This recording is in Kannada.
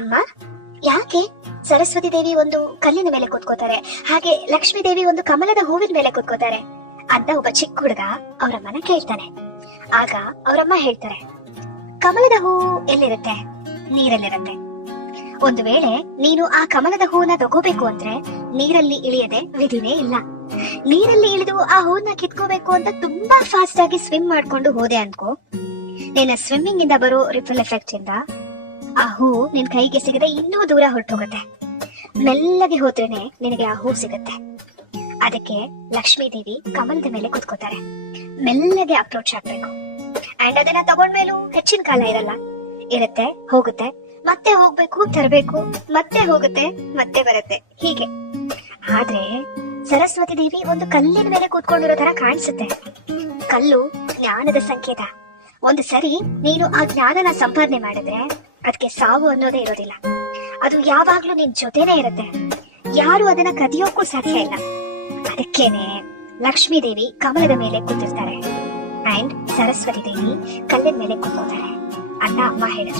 ಅಮ್ಮ, ಯಾಕೆ ಸರಸ್ವತಿ ದೇವಿ ಒಂದು ಕಲ್ಲಿನ ಮೇಲೆ ಕೂತ್ಕೋತಾರೆ, ಹಾಗೆ ಲಕ್ಷ್ಮೀ ದೇವಿ ಒಂದು ಕಮಲದ ಹೂವಿನ ಮೇಲೆ ಕೂತ್ಕೋತಾರೆ ಅಂತ ಒಬ್ಬ ಚಿಕ್ಕ ಹುಡುಗ ಅವರಮ್ಮನ ಕೇಳ್ತಾನೆ. ಆಗ ಅವರಮ್ಮ ಹೇಳ್ತಾರೆ, ಕಮಲದ ಹೂ ಎಲ್ಲಿರುತ್ತೆ? ನೀರಲ್ಲಿರುತ್ತೆ. ಒಂದು ವೇಳೆ ನೀನು ಆ ಕಮಲದ ಹೂವನ್ನ ತಗೋಬೇಕು ಅಂದ್ರೆ ನೀರಲ್ಲಿ ಇಳಿಯದೆ ವಿಧಿನೇ ಇಲ್ಲ. ನೀರಲ್ಲಿ ಇಳಿದು ಆ ಹೂವನ್ನ ಕಿತ್ಕೋಬೇಕು ಅಂತ ತುಂಬಾ ಫಾಸ್ಟ್ ಆಗಿ ಸ್ವಿಮ್ ಮಾಡ್ಕೊಂಡು ಹೋದೆ ಅನ್ಕೋ, ನಿನ್ನ ಸ್ವಿಮ್ಮಿಂಗ್ ಇಂದ ಬರೋ ರಿಪಲ್ ಎಫೆಕ್ಟ್ ಇಂದ ಆ ಹೂ ನಿನ್ ಕೈಗೆ ಸಿಗದೆ ಇನ್ನೂ ದೂರ ಹೊರಟೋಗುತ್ತೆ. ಮೆಲ್ಲಗೆ ಹೋದ್ರೇನೆ ನಿನಗೆ ಆ ಹೂ ಸಿಗುತ್ತೆ. ಅದಕ್ಕೆ ಲಕ್ಷ್ಮೀ ದೇವಿ ಕಮಲದ ಮೇಲೆ ಕುತ್ಕೋತಾರೆ. ಮೆಲ್ಲಗೆ ಅಪ್ರೋಚ್ ಆಗ್ಬೇಕು. ಅಂಡ್ ಅದನ್ನ ತಗೊಂಡ್ಮೇಲೂ ಹೆಚ್ಚಿನ ಕಾಲ ಇರಲ್ಲ, ಇರುತ್ತೆ, ಹೋಗುತ್ತೆ, ಮತ್ತೆ ಹೋಗ್ಬೇಕು, ತರಬೇಕು, ಮತ್ತೆ ಹೋಗುತ್ತೆ, ಮತ್ತೆ ಬರುತ್ತೆ, ಹೀಗೆ. ಆದ್ರೆ ಸರಸ್ವತಿ ದೇವಿ ಒಂದು ಕಲ್ಲಿನ ಮೇಲೆ ಕೂತ್ಕೊಂಡಿರೋ ತರ ಕಾಣಿಸುತ್ತೆ. ಕಲ್ಲು ಜ್ಞಾನದ ಸಂಕೇತ. ಒಂದು ಸರಿ ನೀನು ಆ ಜ್ಞಾನನ ಸಂಪಾದನೆ ಮಾಡಿದ್ರೆ ಅದಕ್ಕೆ ಸಾವು ಅನ್ನೋದೇ ಇರೋದಿಲ್ಲ. ಅದು ಯಾವಾಗ್ಲೂ ನಿನ್ ಜೊತೆನೇ ಇರುತ್ತೆ. ಯಾರು ಅದನ್ನ ಕದಿಯೋಕ್ಕೂ ಸಾಧ್ಯ ಇಲ್ಲ. ಅದಕ್ಕೇನೆ ಲಕ್ಷ್ಮೀ ದೇವಿ ಕಮಲದ ಮೇಲೆ ಕೂತಿರ್ತಾರೆ ಅಂಡ್ ಸರಸ್ವತಿ ದೇವಿ ಕಲ್ಲಿನ ಮೇಲೆ ಕೂತ್ಕೋತಾರೆ ಅಂತ ಅಮ್ಮ ಹೇಳಿದ್ರು.